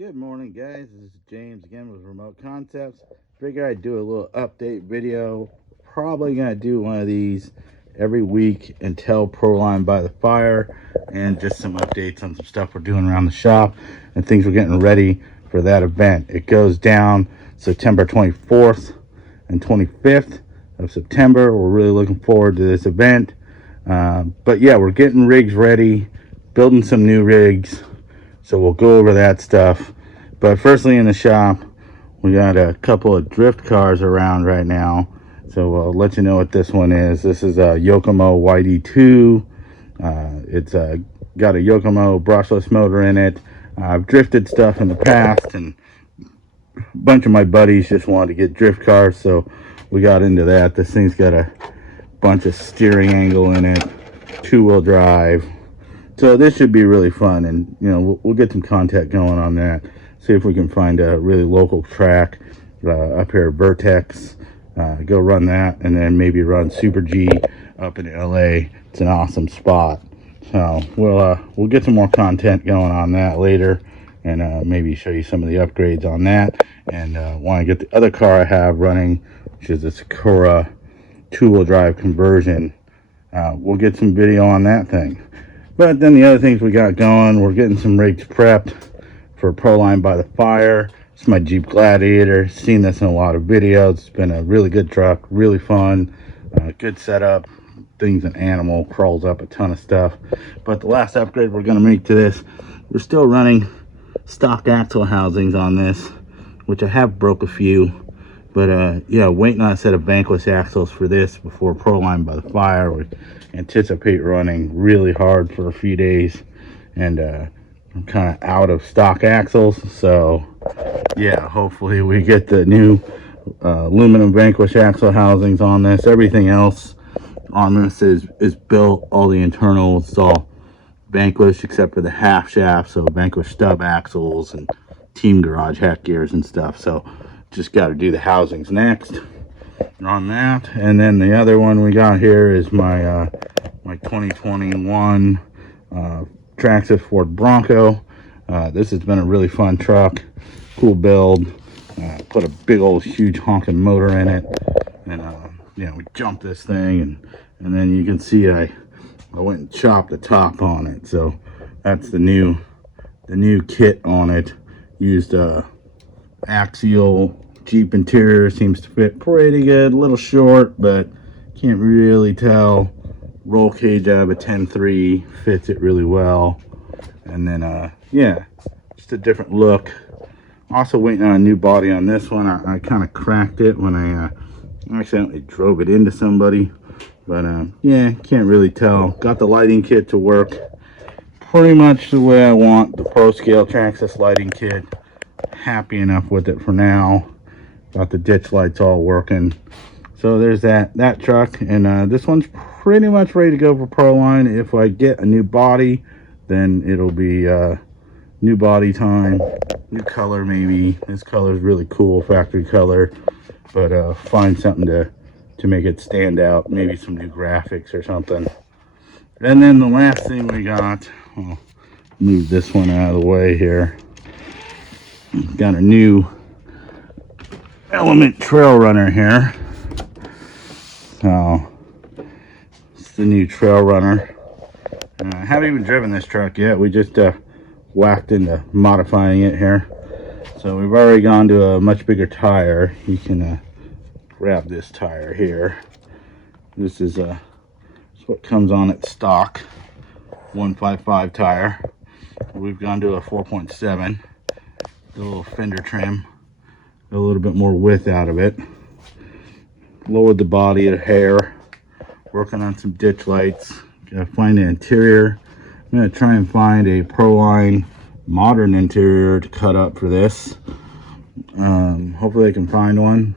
Good morning, guys. This is James again with Remote Concepts. Figure I'd do a little update video. Probably gonna do one of these every week until Proline by the Fire, and just some updates on some stuff we're doing around the shop and things we're getting ready for that event. It goes down September 24th and 25th of September. We're really looking forward to this event. But yeah, we're getting rigs ready, building some new rigs. So we'll go over that stuff. But firstly, in the shop, we got a couple of drift cars around right now. So I'll let you know what this one is. This is a Yokomo YD2. It's got a Yokomo brushless motor in it. I've drifted stuff in the past, and a bunch of my buddies just wanted to get drift cars, so we got into that. This thing's got a bunch of steering angle in it, two-wheel drive. So this should be really fun, and we'll get some content going on that. See if we can find a really local track up here at Vertex. Go run that, and then maybe run Super G up in LA. It's an awesome spot. So we'll get some more content going on that later, and maybe show you some of the upgrades on that. And want to get the other car I have running, which is a Sakura two-wheel drive conversion. We'll get some video on that thing. But then the other things we got going, we're getting some rigs prepped for Proline by the Fire. It's my Jeep Gladiator. Seen this in a lot of videos. It's been a really good truck, really fun, good setup. Thing's an animal, crawls up a ton of stuff. But the last upgrade we're going to make to this, we're still running stock axle housings on this, which I have broke a few. But yeah, waiting on a set of bankless axles for this before Proline by the Fire. We anticipate running really hard for a few days, and I'm kind of out of stock axles. So yeah, hopefully we get the new aluminum bankless axle housings on this. Everything else on this is built. All the internals, it's all bankless except for the half shaft, so bankless stub axles and Team Garage heck gears and stuff. So just got to do the housings next on that. And then the other one we got here is my my 2021 Traxxas Ford Bronco. This has been a really fun truck, cool build. Put a big old huge honking motor in it, and we jumped this thing, and then you can see I went and chopped the top on it. So that's the new kit on it. Used axial Jeep interior, seems to fit pretty good. A little short, but can't really tell. Roll cage out of a 10.3 fits it really well. And then yeah, just a different look. Also waiting on a new body on this one. I kind of cracked it when I accidentally drove it into somebody, but yeah, can't really tell. Got the lighting kit to work pretty much the way I want the Pro Scale Traxxas lighting kit. Happy enough with it for now. Got the ditch lights all working. So there's that truck, and this one's pretty much ready to go for Proline. If I get a new body, then it'll be new body time, new color maybe. This color is really cool, factory color, but find something to make it stand out, maybe some new graphics or something. And then the last thing we got, I'll move this one out of the way here. Got a new Element Trail Runner here. So it's the new Trail Runner. I haven't even driven this truck yet. We just whacked into modifying it here. So we've already gone to a much bigger tire. You can grab this tire here. This is what comes on its stock 155 tire. We've gone to a 4.7. The little fender trim, a little bit more width out of it. Lowered the body a hair. Working on some ditch lights. Gotta find the interior. I'm gonna try and find a Proline modern interior to cut up for this. Hopefully I can find one.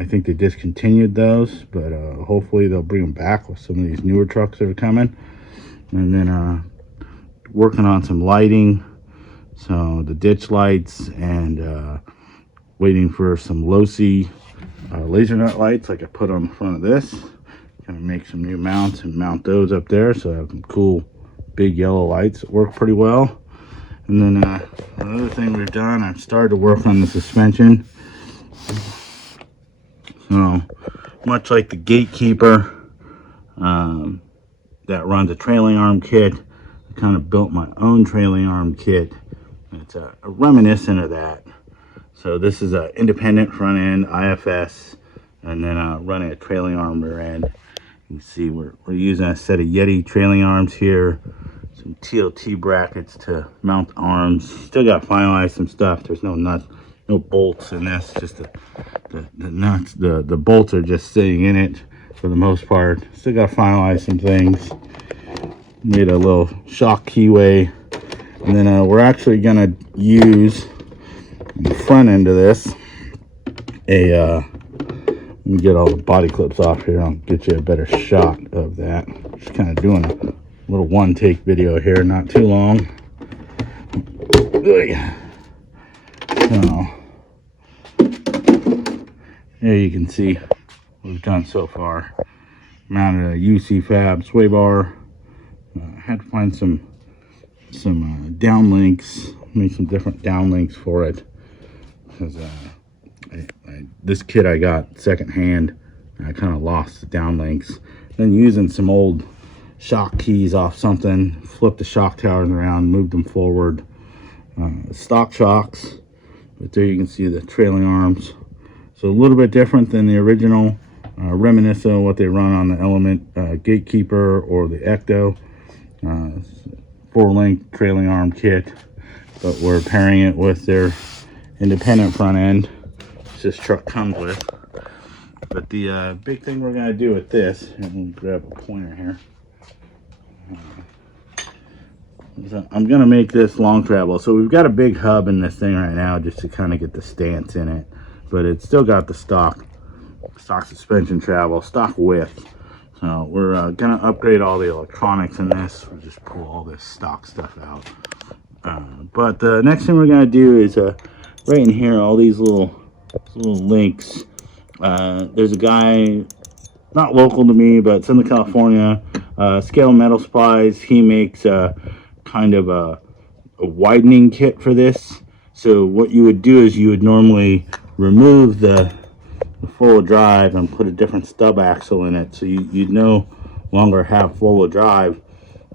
I think they discontinued those, but hopefully they'll bring them back with some of these newer trucks that are coming. And then working on some lighting. So the ditch lights, and waiting for some Losi laser nut lights like I put on the front of this. Gonna make some new mounts and mount those up there, so I have some cool big yellow lights that work pretty well. And then another thing we've done, I've started to work on the suspension. So much like the Gatekeeper that runs a trailing arm kit, I kind of built my own trailing arm kit. It's a reminiscent of that. So this is an independent front end, IFS, and then running a trailing arm rear end. You can see we're using a set of Yeti trailing arms here, some TLT brackets to mount arms. Still got to finalize some stuff. There's no nuts, no bolts in this, just the nuts. The bolts are just sitting in it for the most part. Still got to finalize some things. Made a little shock keyway, and then we're actually gonna use the front end of this let me get all the body clips off here. I'll get you a better shot of that. Just kind of doing a little one take video here, not too long. So there you can see what we've done so far. Mounted a UC Fab sway bar. Had to find some downlinks, make some different downlinks for it, because this kit I got secondhand. I kind of lost the downlinks. Then using some old shock keys off something, flipped the shock towers around, moved them forward. Stock shocks, but there you can see the trailing arms. So a little bit different than the original, reminiscent of what they run on the Element Gatekeeper or the Ecto. 4-link trailing arm kit, but we're pairing it with their independent front end, which this truck comes with. But the big thing we're going to do with this, let me grab a pointer here, I'm going to make this long travel. So we've got a big hub in this thing right now just to kind of get the stance in it, but it's still got the stock suspension travel, stock width. So we're gonna upgrade all the electronics in this. We'll just pull all this stock stuff out. But the next thing we're gonna do is right in here, all these little links. There's a guy, not local to me, but Southern California, Scale Metal Supplies. He makes kind of a widening kit for this. So what you would do is you would normally remove the four-wheel drive and put a different stub axle in it, so you'd no longer have four-wheel drive.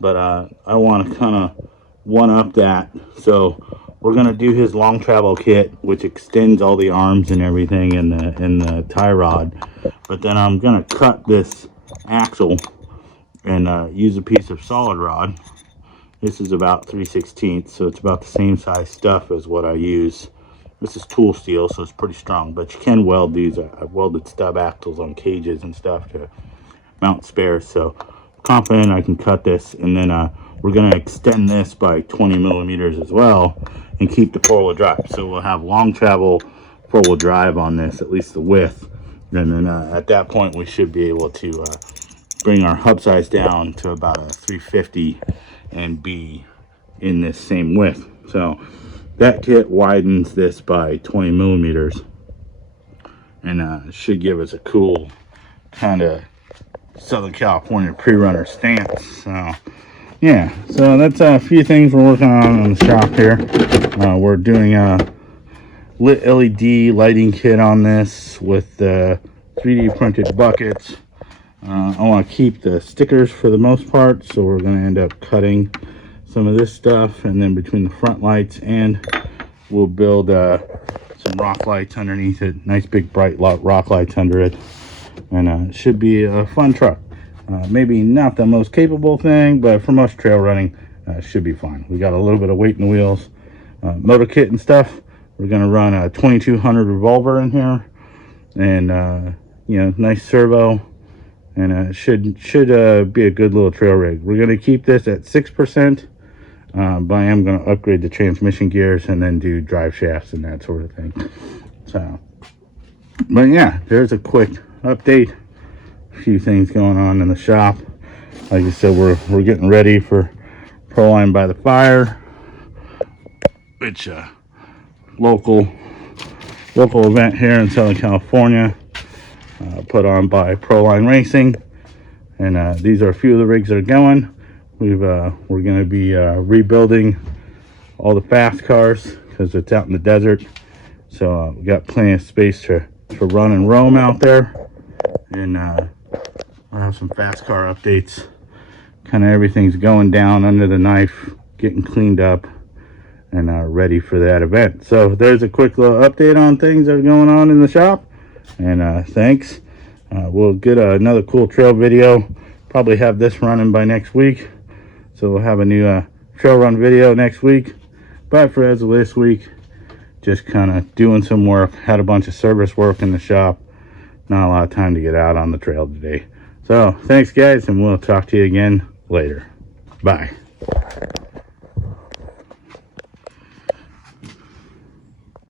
But I want to kind of one-up that, so we're going to do his long travel kit, which extends all the arms and everything in the tie rod. But then I'm going to cut this axle and use a piece of solid rod. This is about 3/16, so it's about the same size stuff as what I use. This is tool steel, so it's pretty strong, but you can weld these. I've welded stub axles on cages and stuff to mount spares, so I'm confident I can cut this. And then we're going to extend this by 20 millimeters as well and keep the four-wheel drive. So we'll have long travel four-wheel drive on this, at least the width. And then at that point, we should be able to bring our hub size down to about a 350 and be in this same width. So that kit widens this by 20 millimeters and should give us a cool kind of Southern California pre-runner stance. So yeah, so that's a few things we're working on in the shop here. We're doing a lit LED lighting kit on this with 3D printed buckets. I want to keep the stickers for the most part, so we're going to end up cutting some of this stuff, and then between the front lights, and we'll build some rock lights underneath it, nice big bright rock lights under it, and it should be a fun truck. Maybe not the most capable thing, but for most trail running, should be fine. We got a little bit of weight in the wheels, motor kit and stuff. We're going to run a 2200 revolver in here, and you know, nice servo, and should be a good little trail rig. We're going to keep this at 6%. But I am going to upgrade the transmission gears and then do drive shafts and that sort of thing. So, but yeah, there's a quick update. A few things going on in the shop. Like I said, we're getting ready for Proline by the Fire, which local event here in Southern California, put on by Proline Racing, and these are a few of the rigs that are going. We're going to be rebuilding all the fast cars because it's out in the desert. So we got plenty of space to run and roam out there. And I'll have some fast car updates. Kind of everything's going down under the knife, getting cleaned up, and ready for that event. So there's a quick little update on things that are going on in the shop. And thanks. We'll get another cool trail video. Probably have this running by next week. So we'll have a new trail run video next week. But for as of this week, just kind of doing some work. Had a bunch of service work in the shop. Not a lot of time to get out on the trail today. So thanks guys, and we'll talk to you again later. Bye.